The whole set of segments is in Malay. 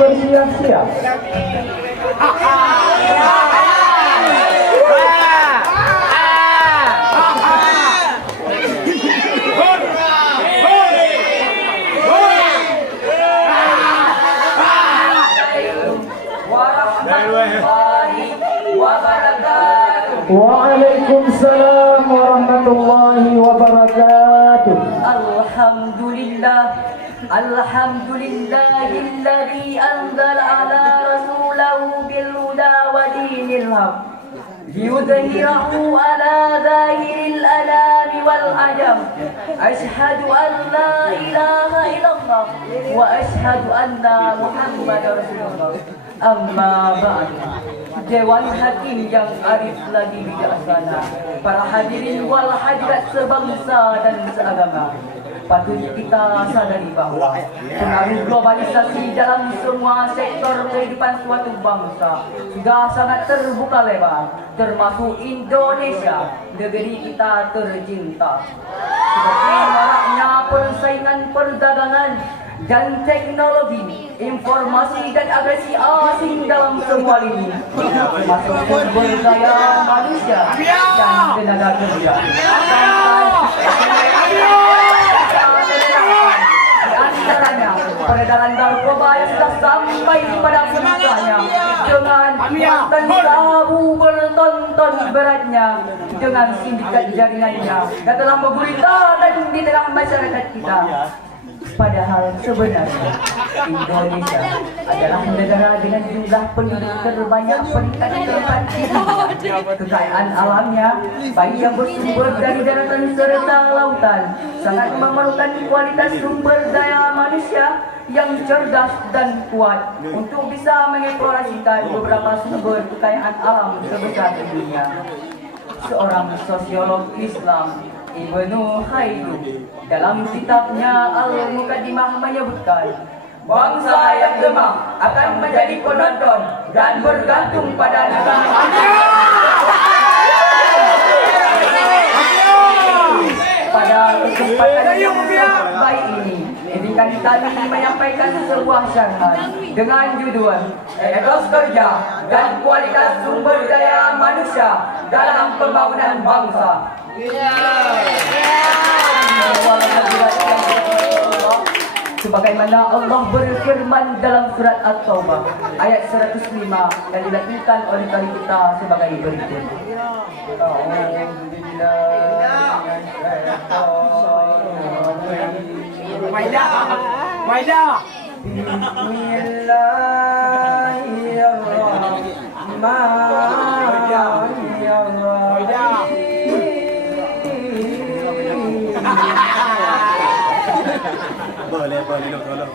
bersiap-siap. Waalaikumsalam warahmatullahi wabarakatuh. Alhamdulillah, alhamdulillahilladzi anzala ala rasulahu bil huda wa dinil haq liyudhhirahu ala dhahiril anami wal ajam. Ashhadu an la ilaha illallah wa ashhadu anna muhammadar rasulullah. Amma ba'd. Dewan Hakim yang arif lagi bijaksana, para hadirin wal hadirat sebangsa dan seagama, patut kita sadari bahwa pengaruh globalisasi dalam semua sektor kehidupan suatu bangsa sudah sangat terbuka lebar, termasuk Indonesia, negeri kita tercinta. Seperti maraknya persaingan perdagangan dan teknologi, informasi dan agresi asing dalam semua lini, termasuk sumber daya manusia dan tenaga kerja. Di antaranya peredaran narkoba yang sudah sampai pada puncaknya dengan kuantan sabu bertonton beratnya, dengan sindikat jaringannya yang telah menggurita dan di tengah masyarakat kita. Padahal sebenarnya Indonesia adalah negara dengan jumlah penduduk terbanyak peringkat keempat di dunia. Kekayaan alamnya, baik yang bersumber dari daratan serta lautan, sangat memerlukan kualitas sumber daya manusia yang cerdas dan kuat untuk bisa mengeksplorasikan beberapa sumber kekayaan alam terbesar di dunia. Seorang sosiolog Islam, Ibnu Khaldun, dalam kitabnya Al-Muqaddimah menyebutkan, bangsa yang lemah akan menjadi penonton dan bergantung pada negara. Pada kesempatan yang baik ini, izinkan kami menyampaikan sebuah syarahan dengan judul Etos Kerja dan Kualitas Sumber Daya Manusia dalam Pembangunan Bangsa. Sebagaimana Allah berfirman dalam surat At-Taubah ayat 105 yang dilakukan oleh kali kita sebagai berikut. Boleh tolong.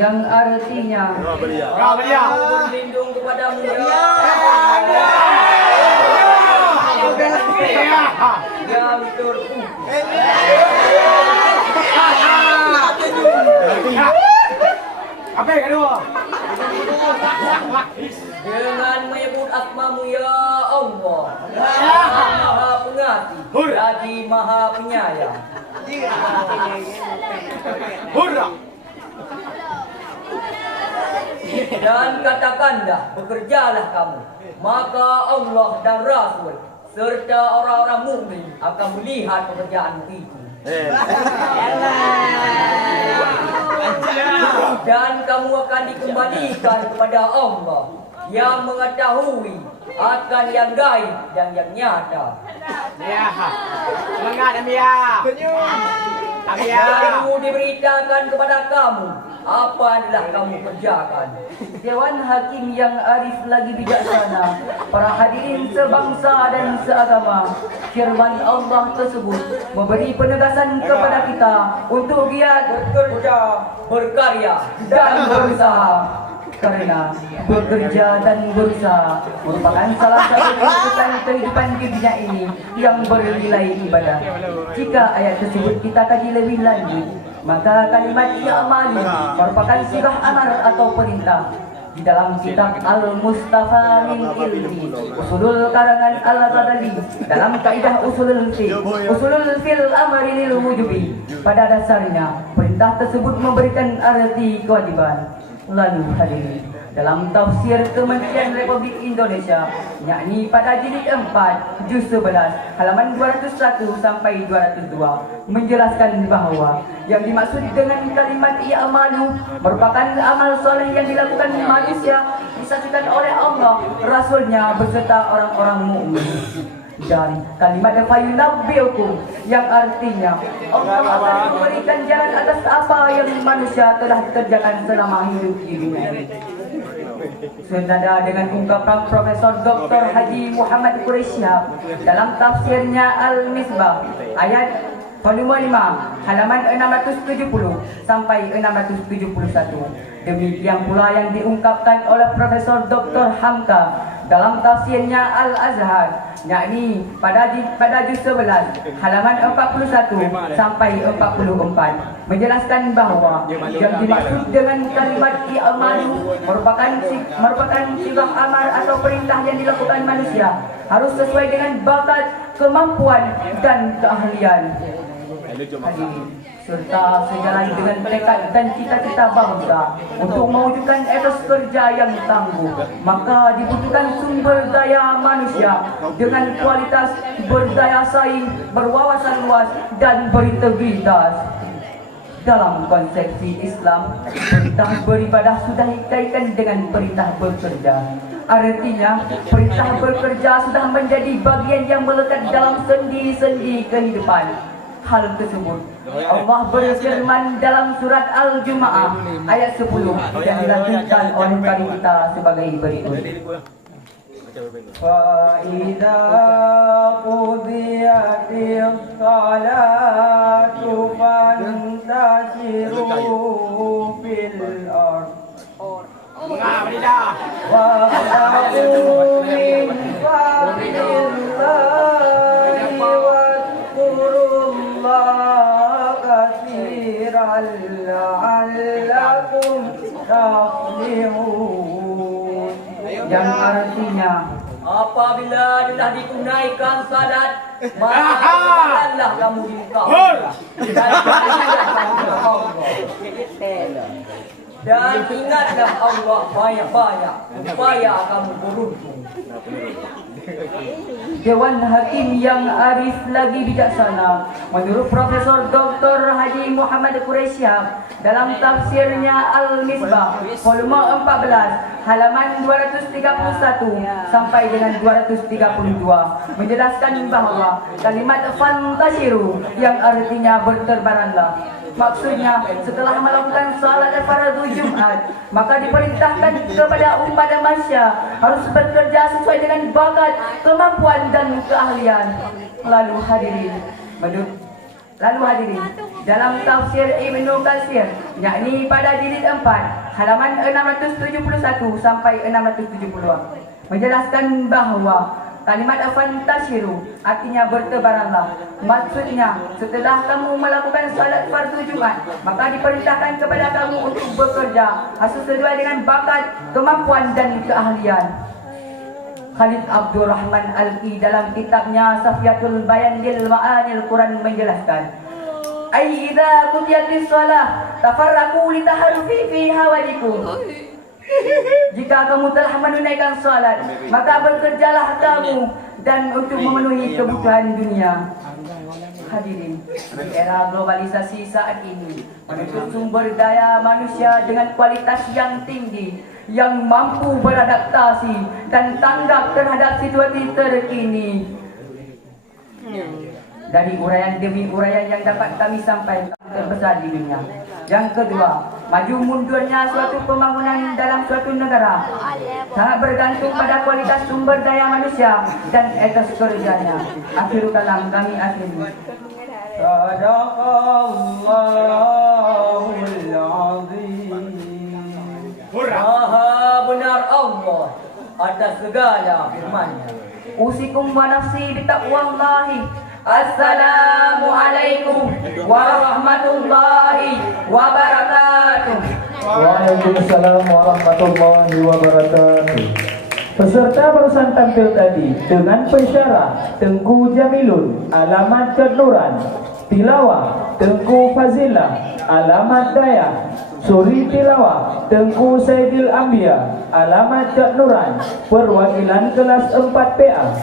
Yang artinya berlindung kepadamu yang terpuji. Apa yang kedua? Dengan menyebut asmamu ya Allah, Maha Pengasih lagi Maha Penyayang. Hurra! Dan katakanlah, bekerjalah kamu, maka Allah dan Rasul serta orang-orang mukmin akan melihat pekerjaanmu itu. Dan kamu akan dikembalikan kepada Allah yang mengetahui akan yang gaib dan yang nyata. Ya, semangat Amia. Baru diberitakan kepada kamu apa adalah kamu kerjakan. Dewan Hakim yang arif lagi bijaksana, para hadirin sebangsa dan seagama, firman Allah tersebut memberi penegasan kepada kita untuk giat bekerja, berkarya dan berusaha. Karena bekerja dan berusaha merupakan salah satu kesulitan kehidupan di dunia ini yang bernilai ibadah. Jika ayat tersebut kita kaji lebih lanjut, maka kalimat i'malu merupakan sirah amar atau perintah. Di dalam kitab Al-Mustafa min Ilmi Usulul karangan Al-Ghazali, dalam kaidah usulul fil amri lil wujubi, pada dasarnya perintah tersebut memberikan arti kewajiban. Lalu hadirin, dalam tafsir Kementerian Republik Indonesia, yakni pada jilid 4 juz 11 halaman 201 sampai 202, menjelaskan bahawa yang dimaksud dengan kalimat i'malu merupakan amal soleh yang dilakukan manusia disaksikan oleh Allah, Rasulnya beserta orang-orang mukmin. Dan kalimat fayunabbiukum yang artinya Allah akan memberikan jalan atas apa yang manusia telah kerjakan selama hidup di dunia. Senada dengan ungkapan Profesor Dr. Haji Muhammad Quraisyhab dalam tafsirnya Al-Misbah ayat volume 5 halaman 670 sampai 671. Demikian pula yang diungkapkan oleh Profesor Dr. Hamka dalam tafsirnya Al-Azhar, yakni pada juz 11 halaman 41 sampai 44, menjelaskan bahawa yang dimaksud dengan kalimat i'malu merupakan sirah amar atau perintah yang dilakukan manusia harus sesuai dengan bakat, kemampuan dan keahlian. Hadirin, serta sejalan dengan tekad dan cita-cita bangsa untuk mewujudkan etos kerja yang tangguh, maka dibutuhkan sumber daya manusia dengan kualitas berdaya saing, berwawasan luas dan berintegritas. Dalam konsepsi Islam, perintah beribadah sudah dikaitkan dengan perintah bekerja. Artinya, perintah bekerja sudah menjadi bagian yang melekat dalam sendi-sendi kehidupan. Hal tersebut Allah berfirman dalam surat Al-Jumu'ah ayat 10 yang dilanjutkan oleh kari kita sebagai berikut. Fa'idha qudiyatis salatu fantashiru fil ardh wa'lamu min fadlillahi wadhkurullaha katsiran la'allakum tuflihun. Yang artinya, apabila telah ditunaikan salat, maka janganlah kamu dibuka dan ingatlah Allah banyak-banyak supaya kamu beruntung. Dewan Hakim yang arif lagi bijaksana, menurut Profesor Dr. Haji Muhammad Quraisyhab dalam tafsirnya Al-Misbah volume 14 halaman 231 sampai dengan 232, menjelaskan bahawa kalimat fantashiru yang artinya berterbaranlah, maksudnya setelah melakukan salat fardu Jumat, maka diperintahkan kepada umat manusia harus bekerja sesuai dengan bakat, kemampuan dan keahlian. Lalu hadirin, dalam tafsir Ibnu Katsir, yakni pada jilid 4 halaman 671 sampai 670, menjelaskan bahawa kalimat fantashiru artinya bertebaranlah, maksudnya setelah kamu melakukan salat fardu Jumat, maka diperintahkan kepada kamu untuk bekerja sesuai dengan bakat, kemampuan dan keahlian. Khalid Abdurrahman Al-Qi dalam kitabnya Safiyatul Bayan lil Ma'anil Quran menjelaskan, ai idza qudiyatis shalah tafarraqu litaharfi fi hawajikum. Jika kamu telah menunaikan salat, maka bekerjalah kamu dan untuk memenuhi kebutuhan dunia. Hadirin, di era globalisasi saat ini, menuntut sumber daya manusia dengan kualitas yang tinggi, yang mampu beradaptasi dan tanggap terhadap situasi terkini. dari uraian demi uraian yang dapat kami sampaikan terbesar di dunia. Yang kedua, maju mundurnya suatu pembangunan dalam suatu negara sangat bergantung pada kualitas sumber daya manusia dan etos kerjanya. Akhirul kalam kami akhiri. Sadaqallahul azim. Maha benar Allah atas segala firman-Nya. Usikum wa nafsi bitaqwallahi. Assalamualaikum warahmatullahi wabarakatuh. Waalaikumsalam warahmatullahi wabarakatuh. Peserta barusan tampil tadi dengan pensyarah Tengku Jamilun, alamat Kedluran. Tilawah Tengku Fazilah, alamat Daya. Suri tilawah Tengku Saidil Ambia, alamat Kedluran. Perwakilan kelas 4 PA.